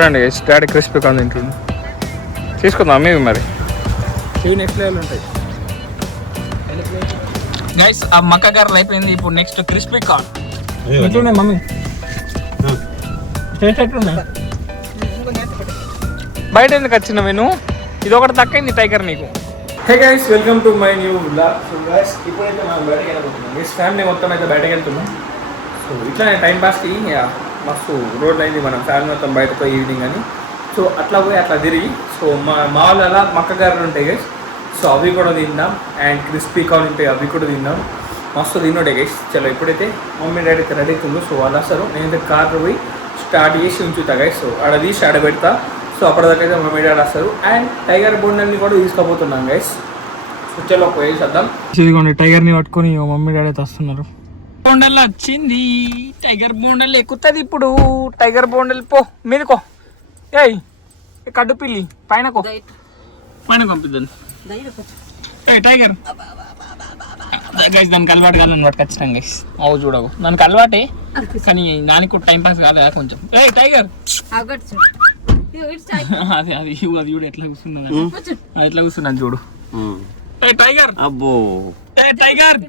చూడండి daddy crispy corn తింటుంది. తీసుకుందాం మేము మరి ఇవి నెక్స్ట్ లెవెల్ ఉంటాయి గైస్. ఆ మక్క గారెలు అయిపోయింది, ఇప్పుడు నెక్స్ట్ క్రిస్పీ కార్న్. ఎట్లున్నాయి మమ్మీ? టేస్ట్ ఎట్లున్నాయి? బయట ఎందుకు వచ్చిన నేను? ఇది ఒకటి తక్కువైంది టైగర్ నీకు. Hey guys, welcome to my new vlog. So guys, ఇప్పుడైతే మనం బయటకు వెళ్ళబోతున్నాం. గైస్, ఫ్యామిలీ మొత్తం అయితే బయటకు వెళ్తున్నాం. సో ఇట్లానే టైం పాస్కి మస్తు రోడ్ అయింది, మనం ఫ్యామిలీ మొత్తం బయటకు ఈవినింగ్ అని. సో అట్లా పోయి అట్లా తిరిగి సో మా వాళ్ళు అలా మక్క గారెలు ఉంటాయి గైస్. సో అవి కూడా తిందాం, అండ్ క్రిస్పీ కార్న్ ఉంటాయి అవి కూడా తిందాం. మస్తు తిన్నోడే గైస్. చలో ఇప్పుడైతే మమ్మీ డాడీ అయితే రెడీ అవుతుందో. సో వాళ్ళు వస్తారు, నేనైతే కార్లో పోయి స్టార్ట్ చేసి ఉంచుతా గైస్. సో ఆడ తీసి ఆడ పెడతా. సో అప్పటిదాకైతే మమ్మీ డాడీ వస్తారు, అండ్ టైగర్ బోండల్ని కూడా తీసుకుపోతున్నాం గైస్. సో చలో పోయేసేద్దాం. ఇదిగోండి టైగర్ని పట్టుకొని మమ్మీ డాడీ అయితే వస్తున్నారు. బోండల్ వచ్చింది, టైగర్ బోండల్ ఎక్కుతుంది ఇప్పుడు. టైగర్ బోండల్ పో మీదకో. ఏయ్ కడ్డు పిల్లి పైనకో, పైన పంపిద్దాం. టైగర్ గైస్, దానికి అలవాటు కాదు, నన్ను పట్టుకొచ్చినాం గైస్. అవు చూడవు, దానికి అలవాటే కానీ దానికి కూడా టైం పాస్ కాదు కదా కొంచెం. ఏయ్ టైగర్, అది అది అది చూడు ఎట్లా కూర్చున్నది, ఎట్లా కూర్చున్నది చూడు. టైగర్ అబ్బో, టైగర్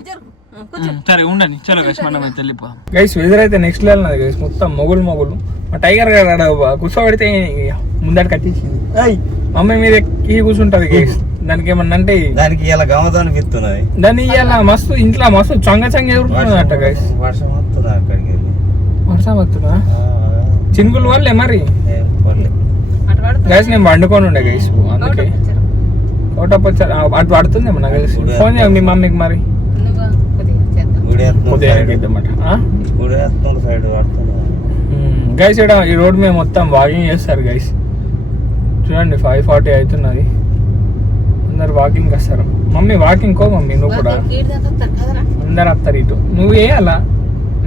సరే ఉండని. చలో గైస్, మనం అయితే వెళ్ళిపోదాం గైస్. వెదర్ అయితే నెక్స్ట్ లెవెల్ ఉన్నది గైస్. మొత్తం మొగులు మా టైగర్ గారు కూర్చోబెడితే ముందడికి వచ్చేసింది. మమ్మీ మీద ఎక్కి కూర్చుంటది గైస్. దానికి ఏమన్నా అంటే దానికి ఇలా గమతం అనిపిస్తున్నది. దాన్ని ఇలా మస్తు ఇంట్లో మస్తు చంగ ఎగురుతున్నదట గైస్. వర్షం వస్తుందా? అక్కడికి వర్షం వస్తుందా? చినుకుల వల్లే మరి గైస్. నేను వండుకొని ఉండే గైస్, అందుకే కోటపచ్చారు అటు పడుతుందేమో నాకు గైస్. ఫోన్ చేయ మీ మమ్మీకి మరి గైస్. ఇక్కడ ఈ రోడ్ మీద మొత్తం వాకింగ్ చేస్తారు గైస్. చూడండి 5:40 అవుతున్నది, అందరు వాకింగ్ వస్తారు. మమ్మీ వాకింగ్ కో మమ్మీ, నువ్వు కూడా అందరు వస్తారు ఇటు. నువ్వు వేయాలా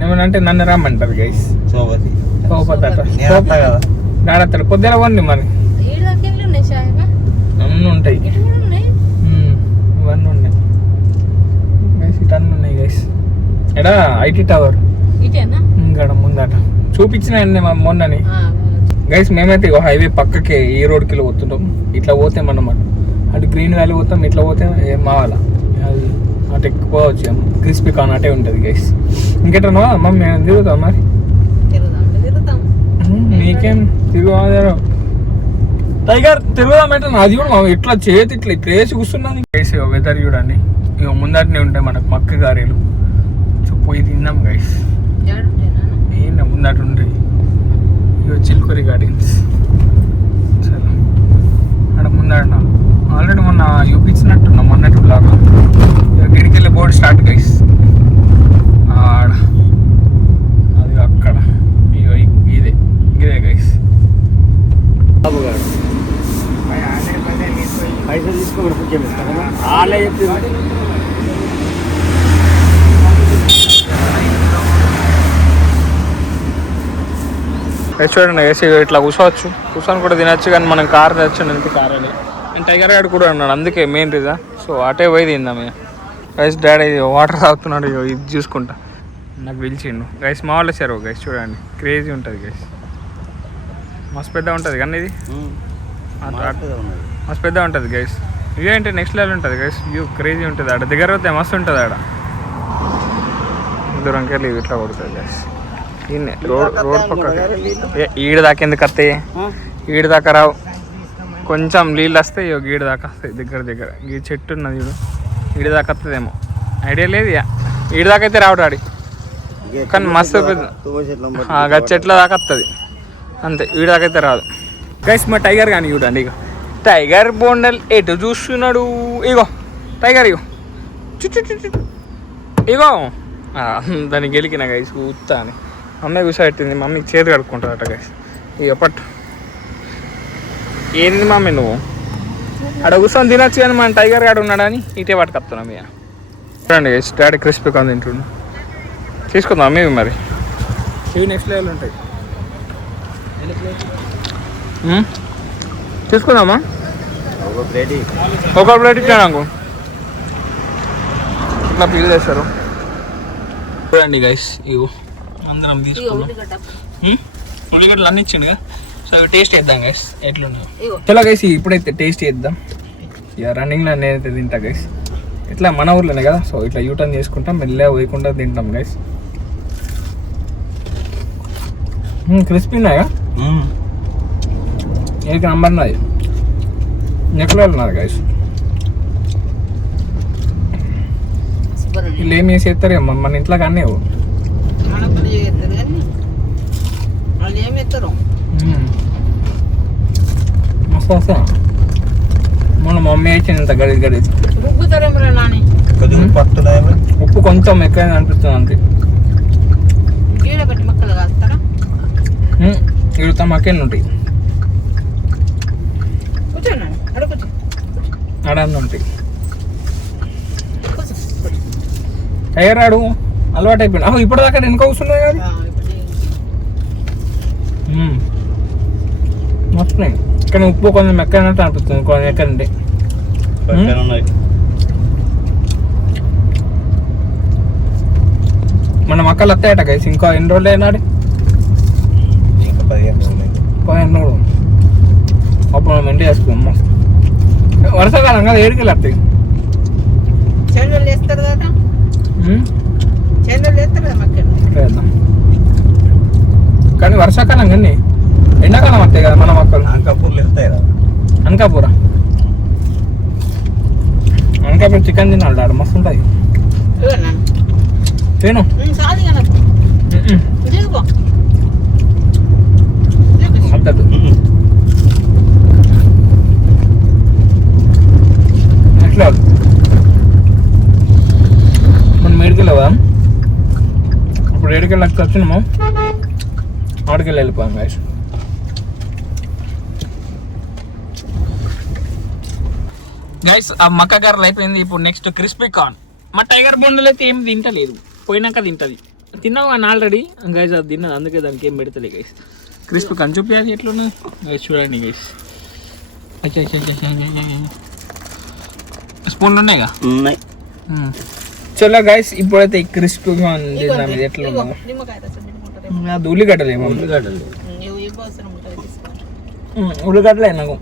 ఏమనంటే నన్ను రమ్మంటారు గైస్. సోపతి అట్ట డాడతాడు పొద్దున పోండి మరి. అన్నీ ఉంటాయి, ఇవన్నీ ఉన్నాయి గైస్. ఇటు అన్నీ ఉన్నాయి గైస్. ఎడా ఐటీ టవర్ ఇక్కడ ముందట చూపించిన మొన్నని గైస్. మేమైతే హైవే పక్కకే ఈ రోడ్కి పోతుంటాం. ఇట్లా పోతే మనం అటు గ్రీన్ వ్యాలీ పోతాం, ఇట్లా పోతే మావాల అది అటు ఎక్కుపోవచ్చు. క్రిస్పీ కార్న్ అటే ఉంటుంది గైస్. ఇంకెట్లా మమ్మీ మేము తిరుగుతాం మరి. నీకేం తిరుగు టైగర్ తిరుగుదామంటే అది కూడా ఇట్లా చేతి ఇట్లా వేసి కూర్చున్నది గైస్. వెదర్ చూడండి, ఇక ముందటనే ఉంటాయి మనకు మక్క గారెలు. పోయి తిందాం గైస్. నేను ముందట ఉండే ఇక చిల్కూరి గార్డెన్స్. సరే అక్కడ ముందట ఆల్రెడీ మొన్న చూపించినట్టున్నాం మొన్నటి బ్లాగ్. గిడికి వెళ్ళే బోర్డు స్టార్ట్ గైస్. ఆడ అది అక్కడ ఇక ఇదే ఇదే గైస్. పైసలు తీసుకోమని కొంచెం ఇస్తాను ఆలే చెప్పి చూడండి వేసి ఇట్లా కూర్చోవచ్చు, కూర్చొని కూడా తినచ్చు. కానీ మనం కార్ తెచ్చాను, కార్ అని అండ్ టైగర్ గార్డ్ కూడా ఉన్నాడు, అందుకే మెయిన్ రీజన్. సో అటే పోయి తిందాం ఇక గైస్. డాడీ వాటర్ తాగుతున్నాడు, ఇది చూసుకుంటా నాకు పిలిచిండు గైస్. మా వాళ్ళు వచ్చారు గైస్. చూడండి క్రేజీ ఉంటుంది గైస్, మస్తు పెద్ద ఉంటుంది కానీ ఇది మస్తు పెద్ద ఉంటుంది గైస్. ఇవేంటి నెక్స్ట్ లెవెల్ ఉంటుంది గైస్. వ్యూ క్రేజీ ఉంటుంది. ఆడ దగ్గర పోతే మస్తు ఉంటుంది. ఆడ దూరంకి వెళ్ళి ఇట్లా కొడుతుంది గైస్. రోడ్ పక్క ఈడ దాకా ఎందుకు వస్తాయి, ఈడ దాకా రావు. కొంచెం నీళ్ళు వస్తాయి, ఈడ దాకా వస్తాయి. దగ్గర ఈ చెట్టు ఉన్నది చూడు, ఈడ దాకా వస్తుందేమో ఐడియా లేదు. ఈడ దాకా అయితే రావడం ఆడి, కానీ మస్తు చెట్ల దాకా వస్తుంది అంతే. ఈడ దాకా అయితే రాదు గైస్. మా టైగర్ కానీ చూడండి, ఇక టైగర్ బోండల్ ఎటు చూస్తున్నాడు. ఇగో టైగర్, ఇగో ఇగో దాన్ని గెలికిన గైస్ కూర్తా అని. మమ్మీ కూర్చోబెట్టింది, మమ్మీకి చేతి కడుక్కుంటుందట గైస్. ఇక పట్టు ఏంది మమ్మీ నువ్వు అక్కడ కూర్చొని తినొచ్చు, కానీ మన టైగర్ గాడు ఉన్నాడని ఇటే పట్టుకొస్తున్నాం. ఇక చూడండి గైస్, డాడీ క్రిస్పీ కార్న్ తింటుండు. తీసుకుందాం మమ్మీ మరి. ఇవి నెక్స్ట్ లెవెల్ ఉంటాయి. తీసుకుందామా? ఒక ప్లేట్ ఇచ్చాను నాకు. ఇట్లా ఫీల్ చేస్తారు చూడండి గైస్. ఇగో అందరం తీసుకున్నాం. ఉల్లిగడ్డలు అన్నీ ఇచ్చిండుగా. సో సో టేస్ట్ చేద్దాం గైస్ ఎట్లున్నాయి. చలో గైస్ ఇప్పుడైతే టేస్ట్ చేద్దాం. ఇక రన్నింగ్లో నేనైతే తింటా గైస్. ఇట్లా మన ఊర్లోనే కదా, సో ఇట్లా యూటర్న్ చేసుకుంటాం, మెల్లగా పోయకుండా తింటాం గైస్. క్రిస్పీ ఉన్నాయా? ఏక నంబర్ నాది. ఎక్కడ ఉన్నారు గైస్? వీళ్ళు ఏం వేసి ఎత్తారేమో మన ఇంట్లో కానీ మస్తు వస్తా. మన మమ్మీ వేసింది ఇంత గడి గడి. ఉప్పు కొంచెం ఎక్కువ అనిపిస్తుంది అంతే. ఇడుతా మాకేళ్ళు ఉంటాయి, ఆడన్నీ ఉంటాయి. టైరాడు అలవాటు అయిపోయింది. అహో ఇప్పుడు దాకా వెనక కూర్చున్నాయి కదా, వస్తున్నాయి. కానీ ఉప్పు కొంచెం ఎక్కడైనట్టు అనిపిస్తుంది, కొంచెం ఎక్కడంటే. మన మక్కలు వస్తాయట గైస్. ఇంకా ఎన్ని రోజులు అయినాడు? 15 రోజులు. అప్పుడు మనం ఎండి చేసుకున్నాం. మస్తు వర్షాకాలం కదా, ఏడుకెళ్ళి వస్తాయి. కానీ వర్షాకాలం కానీ ఎండాకాలం వస్తాయి కదా మన మొక్కలు. అనకాపూర అనకాపూర చికెన్ తిన్నాడు ఆడ, మస్తు ఉంటుంది. తిను ఎట్లా మనం ఏడుకెళ్ళవా? అప్పుడు ఏడుకెళ్ళి వచ్చినాము, ఆడికెళ్ళి వెళ్ళిపోయాం గైస్. గైస్ ఆ మక్క గారెలు అయిపోయింది. ఇప్పుడు నెక్స్ట్ క్రిస్పీ కార్న్. మా టైగర్ బొండలు అయితే ఏం తింటలేదు, పోయినాక తింటది. తిన్నావు కానీ ఆల్రెడీ గైస్, అది తిన్నది, అందుకే దానికి ఏం పెడతలే గైస్. క్రిస్పీ కార్న్ చూపించాలి ఎట్లున్నా గైస్, చూడండి గైస్. స్పూన్లు ఉన్నాయిగా? ఉన్నాయి. చలో గైస్ ఇప్పుడైతే క్రిస్పీగా ఉంది. ఎట్లా అది ఉల్లిగడ్డలేమో, ఉల్లిగడ్డలే నాకు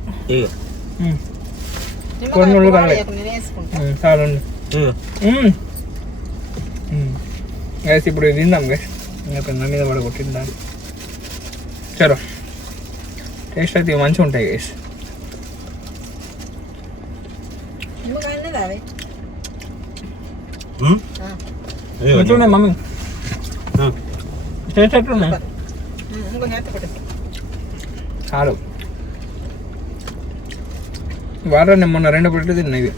కొన్ని ఉల్లిగడ్డలే చాలండి గైస్. ఇప్పుడు తిందాం గైస్, ఇంకా పెన్న మీద పడగొట్టిందా. చలో టేస్ట్ అయితే మంచిగా ఉంటాయి గైస్. ఎట్లున్నాయి మమ్మీ? టేస్ట్ ఎట్లున్నాయి? చాలు. వారాన్ని మొన్న 2 పెట్టి తిన్నాయి.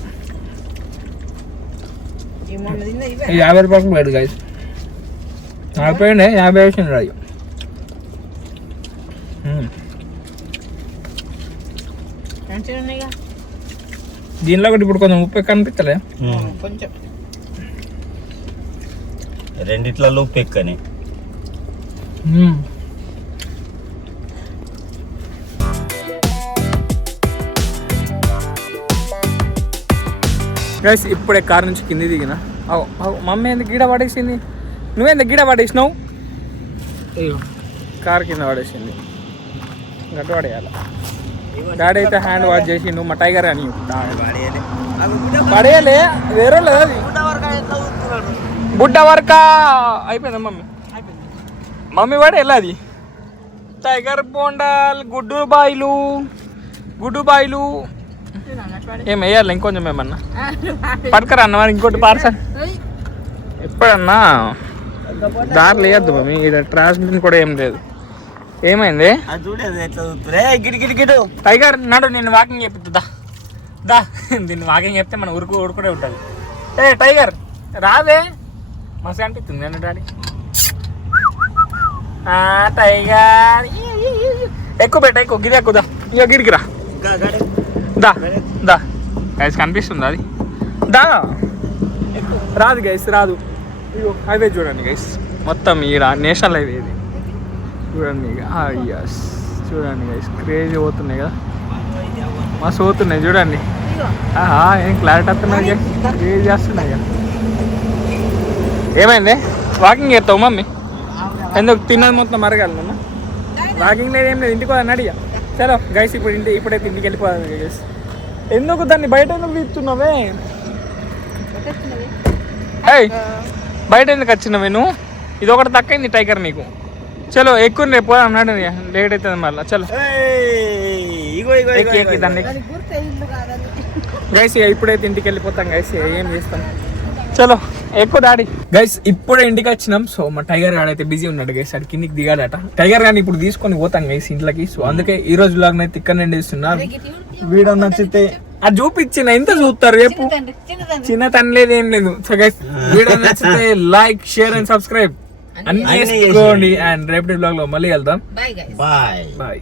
50 రూపాయలకు బయట గైస్. 40 50 వేసింది రాయి. దీనిలో ఒకటి ఇప్పుడు కొంచెం ఉప్పు ఎక్కువ అనిపిస్తలే? కొంచెం రెండిట్లలో ఉప్పు ఎక్కువనే. గైస్ ఇప్పుడే కారు నుంచి కింది దిగిన. మమ్మీ ఎందుకు గీడ పడేసింది? నువ్వెందుకు గీడ పడేసినావు? అయ్యో కారు కింద పడేసింది, గట్టు పడేయాలి. డాడీ అయితే హ్యాండ్ వాష్ చేసి నువ్వు మా టైగర్ అని పడేయలే, వేరే లేదు. అది బుడ్డ వరక అయిపోయిందా మమ్మీ? మమ్మీ పడేయాలి. అది టైగర్ బోండాల్, గుడ్డు బాయిలు ఏం వేయాలి? ఇంకొంచెం ఏమన్నా పట్టుకరా అన్న, ఇంకోటి పార్సల్. ఎప్పుడన్నా దారిలో వేయద్దు మమ్మీ, ఇక్కడ ట్రాన్స్మిషన్ కూడా ఏం లేదు. ఏమైంది? టైగర్ నాడు నేను వాకింగ్ చెప్పిద్దా దా, దీన్ని వాకింగ్ చెప్తే మన ఉరుకుడే ఉంటుంది. ఏ టైగర్ రావే, మస్తు అనిపిస్తుంది అన్న డాడీ. టైగర్ ఎక్కువ గిరి ఎక్కుదా, ఇక గిరికి రా. దా గైస్ కనిపిస్తుంది అది. దా రాదు గైస్, రాదు. హైవే చూడండి గైస్, మొత్తం ఈడ నేషనల్ హైవే ఇది చూడండి. ఎస్ చూడండి గైస్, క్రేజీ పోతున్నాయి కదా, మస్తు పోతున్నాయి చూడండి. ఏం క్లారిటీ వస్తున్నాయి, క్రేజీ చేస్తున్నాయి కదా. ఏమైంది? వాకింగ్ చేస్తావు మమ్మీ? ఎందుకు? తిన్నది మొత్తం మరగాలన్నా వాకింగ్ లేదు ఏం లేదు, ఇంటికి అన్నాడు ఇక. చలో గైస్ ఇప్పుడైతే ఇంటికి వెళ్ళిపోవాలి గైస్. ఎందుకు దాన్ని బయట ఎందుకు తీస్తున్నావే? ఏయ్ బయట ఎందుకు వచ్చినావే నువ్వు? ఇది ఒకటి తక్కువైంది టైగర్ నీకు. చలో ఎక్కువ రేపు పోదాం అన్నాడు, లేట్ అవుతుంది మళ్ళీ. చలో ఎక్కి దాన్ని గైస్ ఇప్పుడైతే ఇంటికి వెళ్ళిపోతాం గైస్, ఏం చేస్తాం. చలో ఎక్కువ దాడి గైస్. ఇప్పుడే ఇంటికి వచ్చినాం. సో మా టైగర్ గాడు అయితే బిజీ ఉన్నాడు గైస్, అది కిందికి దిగాడట. టైగర్ గాని ఇప్పుడు తీసుకొని పోతాం గైస్ ఇంట్లోకి. సో అందుకే ఈ రోజు బ్లాగ్ అయితే ఇక్కడ నుండి ఇస్తున్నా. వీడియో నచ్చితే అది చూపించిన ఎంత చూస్తారు రేపు. చిన్న తనలేదు ఏం లేదు. సో గైస్ వీడియో నచ్చితే లైక్, షేర్ అండ్ సబ్స్క్రైబ్ అన్ని చేసుకోండి. అండ్ రేపటి బ్లాగ్ లో మళ్ళీ వెళ్దాం. Bye bye.